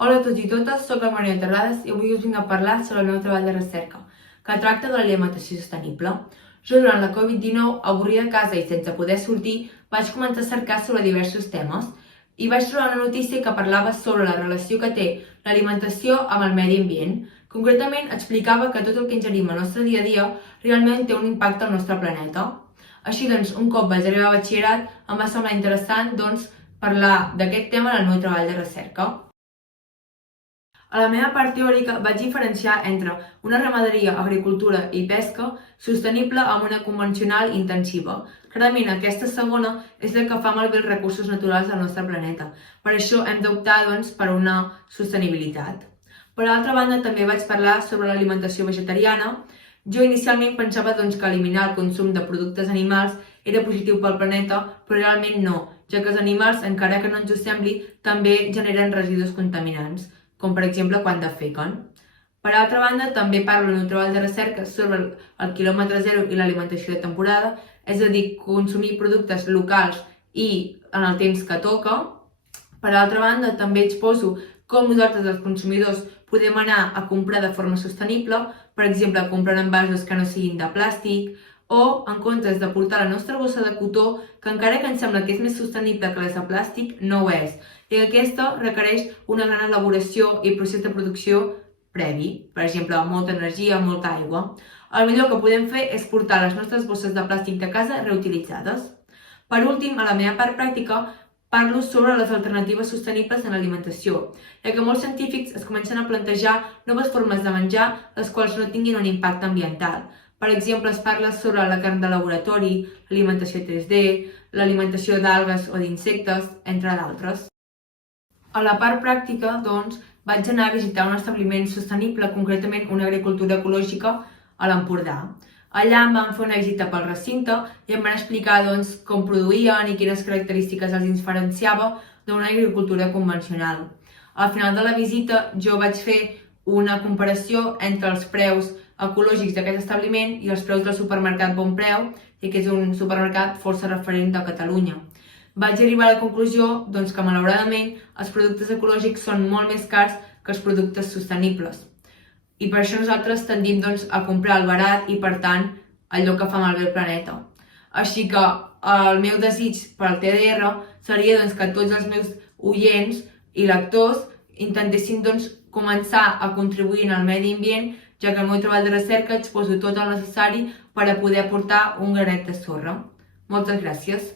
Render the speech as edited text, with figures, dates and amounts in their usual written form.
Hola a tots i totes, soc la Maria Terrades i avui us vinc a parlar sobre el meu treball de recerca, que tracta de l'alimentació sostenible. Jo durant la Covid-19, avorrida a casa i sense poder sortir, vaig començar a cercar sobre diversos temes i vaig trobar una notícia que parlava sobre la relació que té l'alimentació amb el medi ambient. Concretament, explicava que tot el que ingerim al nostre dia a dia realment té un impacte al nostre planeta. Així doncs, un cop vaig arribar a batxillerat, em va semblar interessant parlar d'aquest tema en el meu treball de recerca. A la meva part teòrica vaig diferenciar entre una ramaderia, agricultura i pesca sostenible amb una convencional intensiva. Clarament, aquesta segona és la que fa malbé els recursos naturals del nostre planeta. Per això hem d'optar per una sostenibilitat. Per altra banda, també vaig parlar sobre l'alimentació vegetariana. Jo inicialment pensava que eliminar el consum de productes animals era positiu pel planeta, però realment no, ja que els animals, encara que no ens ho sembli, també generen residus contaminants, com per exemple quan defequen. Per altra banda, també parlo en un treball de recerca sobre el quilòmetre zero i l'alimentació de temporada, és a dir, consumir productes locals i en el temps que toca. Per altra banda, també exposo com nosaltres, els consumidors, podem anar a comprar de forma sostenible, per exemple, comprant envasos que no siguin de plàstic, o en comptes de portar la nostra bossa de cotó, que encara que ens sembla que és més sostenible que les de plàstic, no ho és, i que aquesta requereix una gran elaboració i procés de producció previ, per exemple, molta energia, molta aigua. El millor que podem fer és portar les nostres bosses de plàstic de casa reutilitzades. Per últim, a la meva part pràctica, parlo sobre les alternatives sostenibles en l'alimentació, ja que molts científics es comencen a plantejar noves formes de menjar les quals no tinguin un impacte ambiental. Per exemple, es parla sobre la carn de laboratori, l'alimentació 3D, l'alimentació d'algues o d'insectes, entre d'altres. A la part pràctica, vaig anar a visitar un establiment sostenible, concretament una agricultura ecològica a l'Empordà. Allà em van fer una visita pel recinte i em van explicar com produïen i quines característiques els diferenciava d'una agricultura convencional. Al final de la visita jo vaig fer una comparació entre els preus ecològics d'aquest establiment i els preus del supermercat Bon Preu, que és un supermercat força referent de Catalunya. Vaig arribar a la conclusió que malauradament els productes ecològics són molt més cars que els productes sostenibles. I per això nosaltres tendim a comprar el barat i, per tant, allò que fa malbé el planeta. Així que el meu desig per al TDR seria que tots els meus oients i lectors intentessin començar a contribuir en el medi ambient, ja que el meu treball de recerca exposo tot el necessari per a poder aportar un granet de sorra. Moltes gràcies.